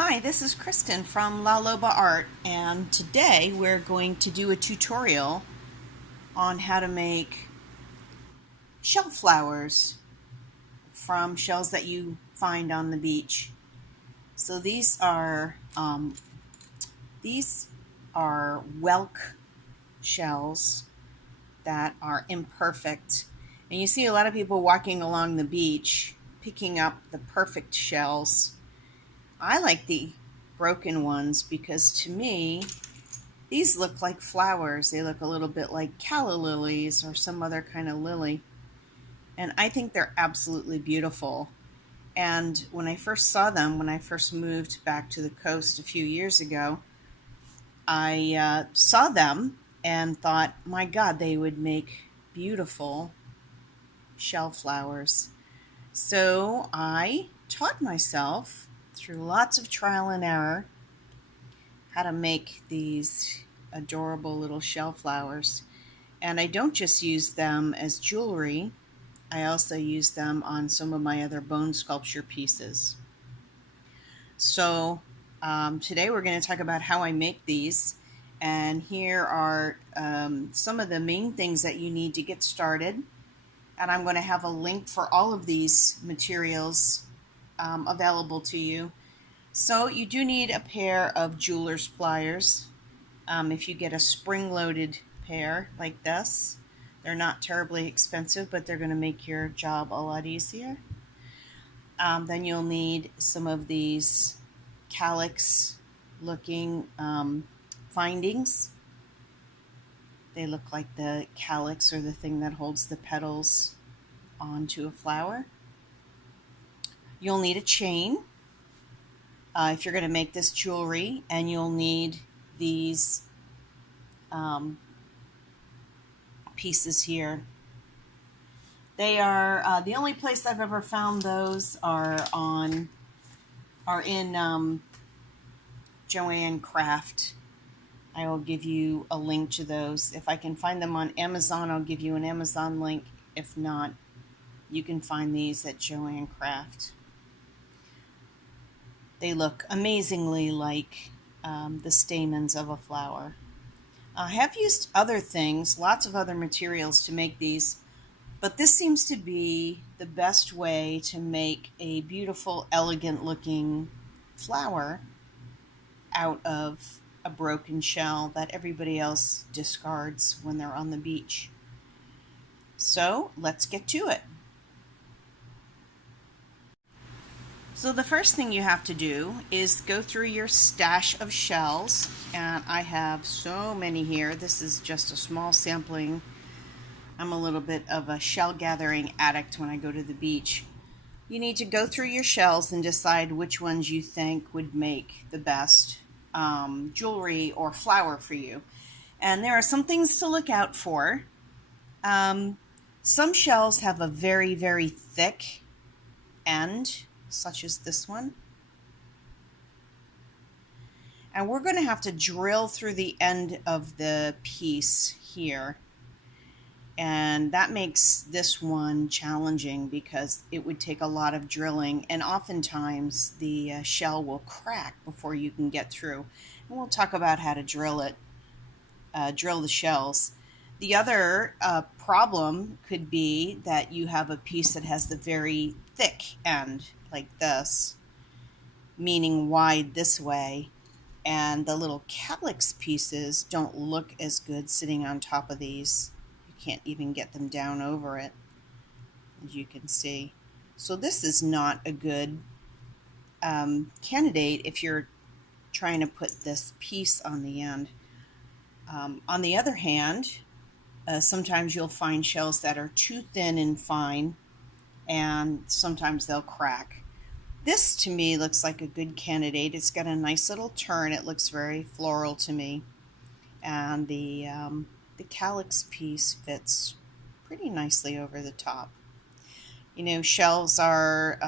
Hi, this is Kristen from La Loba Art, and today we're going to do a tutorial on how to make shell flowers from shells that you find on the beach. So these are whelk shells that are imperfect, and you see a lot of people walking along the beach picking up the perfect shells. I like the broken ones because to me these look like flowers. They look a little bit like calla lilies or some other kind of lily. And I think they're absolutely beautiful. And when I first saw them, when I first moved back to the coast a few years ago, I saw them and thought, my God, they would make beautiful shell flowers. So I taught myself through lots of trial and error how to make these adorable little shell flowers. And I don't just use them as jewelry, I also use them on some of my other bone sculpture pieces. So today we're going to talk about how I make these. And here are some of the main things that you need to get started. And I'm going to have a link for all of these materials available to you. So you do need a pair of jeweler's pliers. If you get a spring-loaded pair like this, they're not terribly expensive, but they're going to make your job a lot easier. Then you'll need some of these calyx-looking findings. They look like the calyx, or the thing that holds the petals onto a flower. You'll need a chain if you're going to make this jewelry, and you'll need these pieces here. They are the only place I've ever found those are in Joanne Craft. I will give you a link to those. If I can find them on Amazon, I'll give you an Amazon link. If not, you can find these at Joanne Craft. They look amazingly like the stamens of a flower. I have used other things, lots of other materials to make these, but this seems to be the best way to make a beautiful, elegant looking flower out of a broken shell that everybody else discards when they're on the beach. So let's get to it. So the first thing you have to do is go through your stash of shells, and I have so many here. This is just a small sampling. I'm a little bit of a shell gathering addict when I go to the beach. You need to go through your shells and decide which ones you think would make the best jewelry or flower for you. And there are some things to look out for. Some shells have a very, very thick end, such as this one. And we're going to have to drill through the end of the piece here. And that makes this one challenging because it would take a lot of drilling, and oftentimes the shell will crack before you can get through. And we'll talk about how to drill the shells. The other problem could be that you have a piece that has the very thick end, like this, meaning wide this way, and the little calyx pieces don't look as good sitting on top of these. You can't even get them down over it, as you can see. So this is not a good candidate if you're trying to put this piece on the end. On the other hand, sometimes you'll find shells that are too thin and fine, and sometimes they'll crack. This to me looks like a good candidate. It's got a nice little turn. It looks very floral to me, and the calyx piece fits pretty nicely over the top. You know, shells are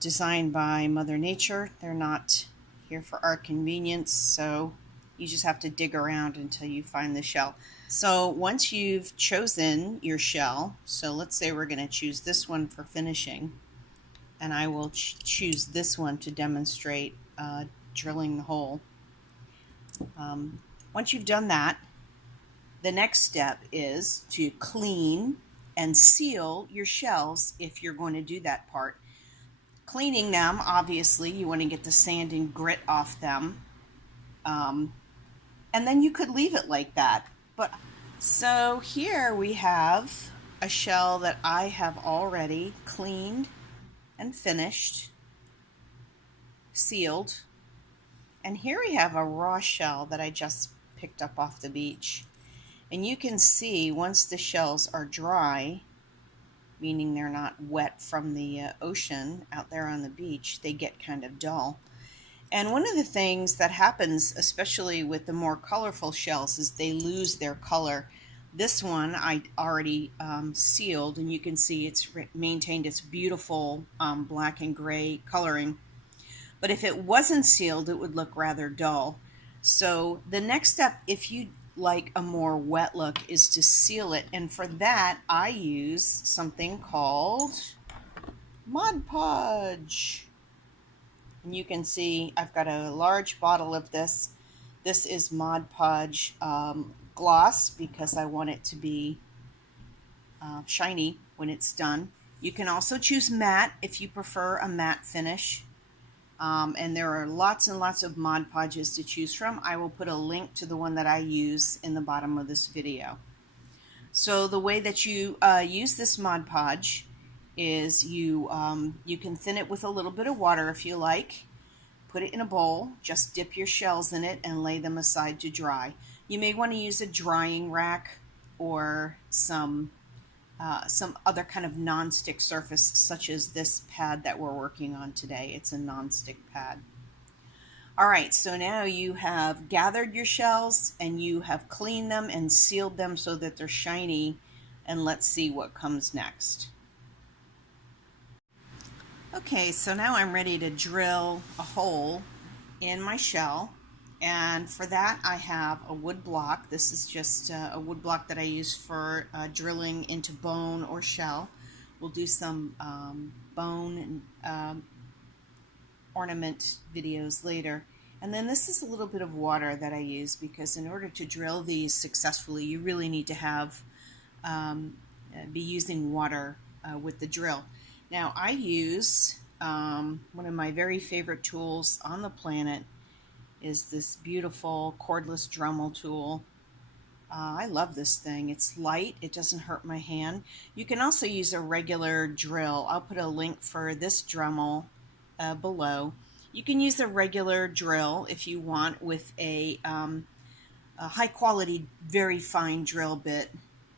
designed by Mother Nature. They're not here for our convenience, so you just have to dig around until you find the shell. So once you've chosen your shell, so let's say we're going to choose this one for finishing, and I will choose this one to demonstrate drilling the hole. Once you've done that, the next step is to clean and seal your shells if you're going to do that part. Cleaning them, obviously, you want to get the sand and grit off them. And then you could leave it like that. But so here we have a shell that I have already cleaned and finished, sealed. And here we have a raw shell that I just picked up off the beach. And you can see once the shells are dry, meaning they're not wet from the ocean out there on the beach, they get kind of dull. And one of the things that happens, especially with the more colorful shells, is they lose their color. This one I already sealed, and you can see it's maintained its beautiful black and gray coloring. But if it wasn't sealed, it would look rather dull. So the next step, if you like a more wet look, is to seal it. And for that, I use something called Mod Podge. And you can see I've got a large bottle of this. This is Mod Podge gloss because I want it to be shiny when it's done. You can also choose matte if you prefer a matte finish. And there are lots and lots of Mod Podges to choose from. I will put a link to the one that I use in the bottom of this video. So the way that you use this Mod Podge is you can thin it with a little bit of water if you like. Put it in a bowl, just dip your shells in it and lay them aside to dry. You may want to use a drying rack or some other kind of non-stick surface, such as this pad that we're working on today. It's a non-stick pad. All right, so now you have gathered your shells and you have cleaned them and sealed them so that they're shiny, and let's see what comes next. Okay, so now I'm ready to drill a hole in my shell, and for that I have a wood block. This is just a wood block that I use for drilling into bone or shell. We'll do some bone and ornament videos later. And then this is a little bit of water that I use because in order to drill these successfully, you really need to have be using water with the drill. Now I use one of my very favorite tools on the planet is this beautiful cordless Dremel tool. I love this thing. It's light. It doesn't hurt my hand. You can also use a regular drill. I'll put a link for this Dremel below. You can use a regular drill if you want with a high quality, very fine drill bit.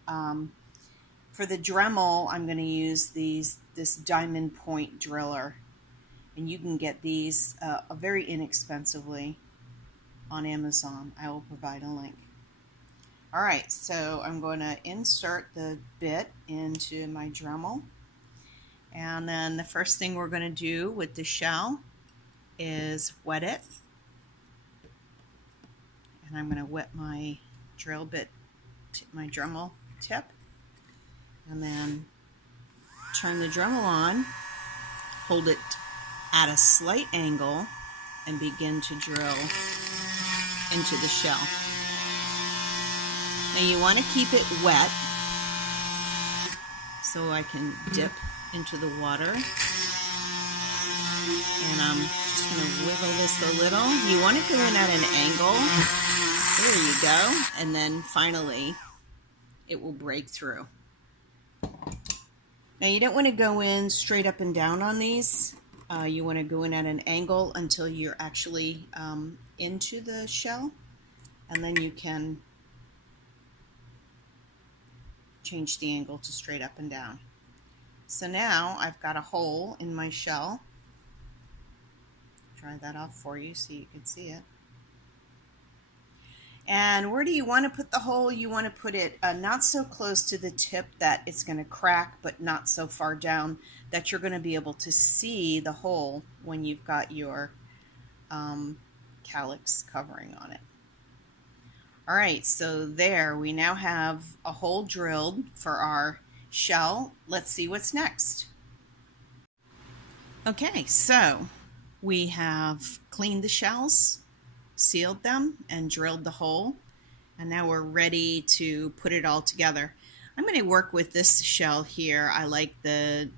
For the Dremel, I'm going to use this diamond point driller, and you can get these very inexpensively on Amazon. I will provide a link. All right, so I'm going to insert the bit into my Dremel, and then the first thing we're going to do with the shell is wet it. And I'm going to wet my drill bit, my Dremel tip, and then turn the Dremel on, hold it at a slight angle, and begin to drill into the shell. Now you want to keep it wet so I can dip into the water. And I'm just going to wiggle this a little. You want to go in at an angle. There you go. And then finally, it will break through. Now you don't want to go in straight up and down on these. You want to go in at an angle until you're actually into the shell. And then you can change the angle to straight up and down. So now I've got a hole in my shell. Try that off for you so you can see it. And where do you want to put the hole? You want to put it not so close to the tip that it's going to crack, but not so far down that you're going to be able to see the hole when you've got your calyx covering on it. All right, so there we now have a hole drilled for our shell. Let's see what's next. Okay, so we have cleaned the shells, sealed them, and drilled the hole. And now we're ready to put it all together. I'm going to work with this shell here. I like the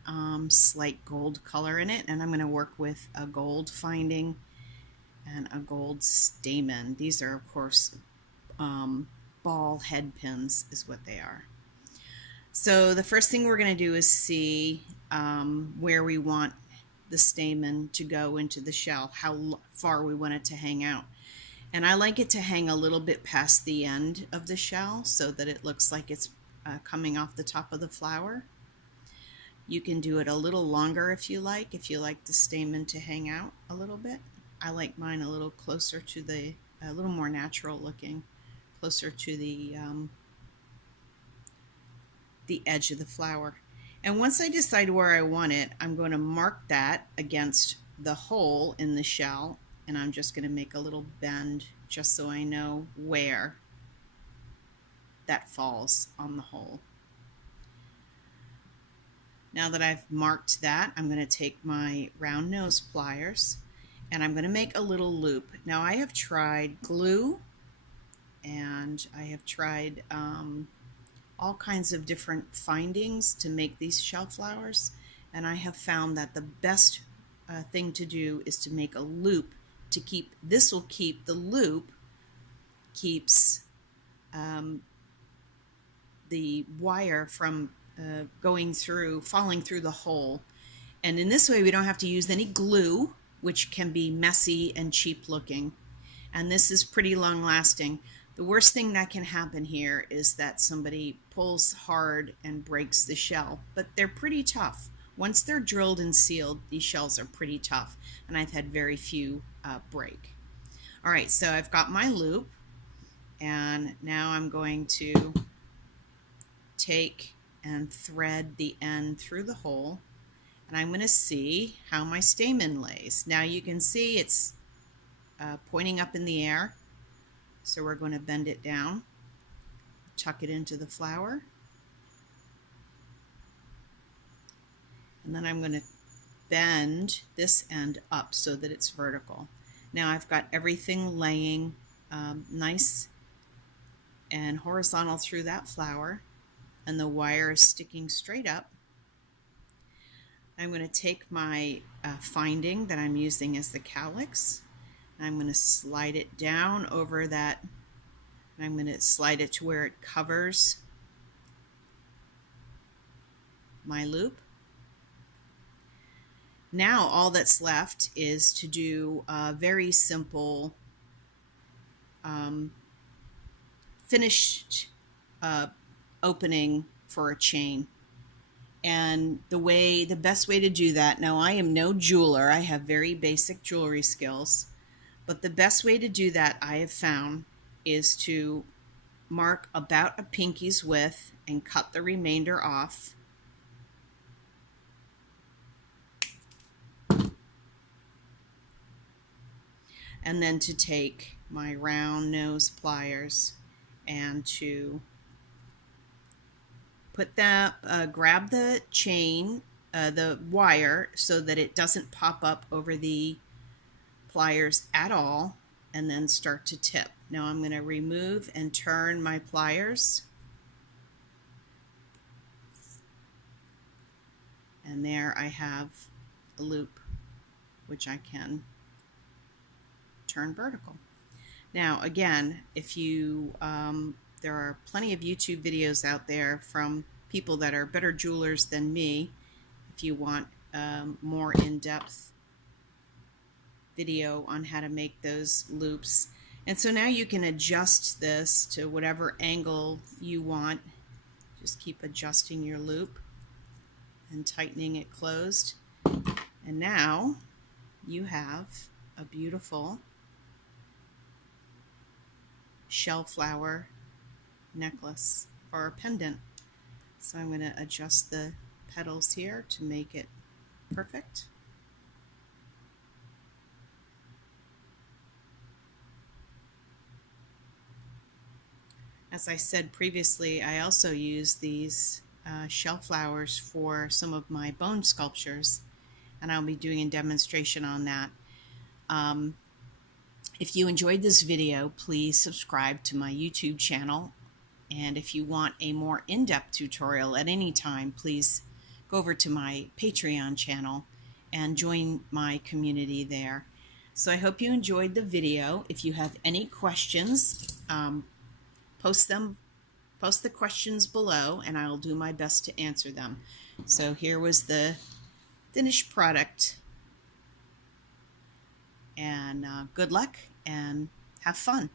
slight gold color in it, and I'm going to work with a gold finding and a gold stamen. These are, of course, ball head pins is what they are. So the first thing we're going to do is see where we want the stamen to go into the shell, how far we want it to hang out. And I like it to hang a little bit past the end of the shell so that it looks like it's coming off the top of the flower. You can do it a little longer if you like the stamen to hang out a little bit. I like mine a little closer to a little more natural looking, closer to the edge of the flower. And once I decide where I want it, I'm going to mark that against the hole in the shell, and I'm just going to make a little bend just so I know where that falls on the hole. Now that I've marked that, I'm going to take my round nose pliers and I'm going to make a little loop. Now I have tried glue and I have tried all kinds of different findings to make these shell flowers, and I have found that the best thing to do is to make a loop to keep, this will keep, the loop keeps the wire from falling through the hole. And in this way we don't have to use any glue, which can be messy and cheap looking. And this is pretty long lasting. The worst thing that can happen here is that somebody pulls hard and breaks the shell, but they're pretty tough. Once they're drilled and sealed, these shells are pretty tough, and I've had very few break. All right, so I've got my loop, and now I'm going to take and thread the end through the hole, and I'm going to see how my stamen lays. Now you can see it's pointing up in the air. So we're going to bend it down, tuck it into the flower, and then I'm going to bend this end up so that it's vertical. Now I've got everything laying nice and horizontal through that flower, and the wire is sticking straight up. I'm going to take my finding that I'm using as the calyx. I'm going to slide it down over that, and I'm going to slide it to where it covers my loop. Now all that's left is to do a very simple finished opening for a chain. And the best way to do that, now I am no jeweler, I have very basic jewelry skills, but the best way to do that I have found is to mark about a pinky's width and cut the remainder off. And then to take my round nose pliers and to put that, grab the chain, the wire, so that it doesn't pop up over the pliers at all, and then start to tip. Now I'm going to remove and turn my pliers, and there I have a loop which I can turn vertical. Now again, if you there are plenty of YouTube videos out there from people that are better jewelers than me if you want more in-depth video on how to make those loops. And so now you can adjust this to whatever angle you want. Just keep adjusting your loop and tightening it closed. And now you have a beautiful shell flower necklace or a pendant. So I'm going to adjust the petals here to make it perfect. As I said previously, I also use these shell flowers for some of my bone sculptures, and I'll be doing a demonstration on that. If you enjoyed this video, please subscribe to my YouTube channel. And if you want a more in-depth tutorial at any time, please go over to my Patreon channel and join my community there. So I hope you enjoyed the video. If you have any questions, post the questions below, and I'll do my best to answer them. So here was the finished product, and good luck and have fun.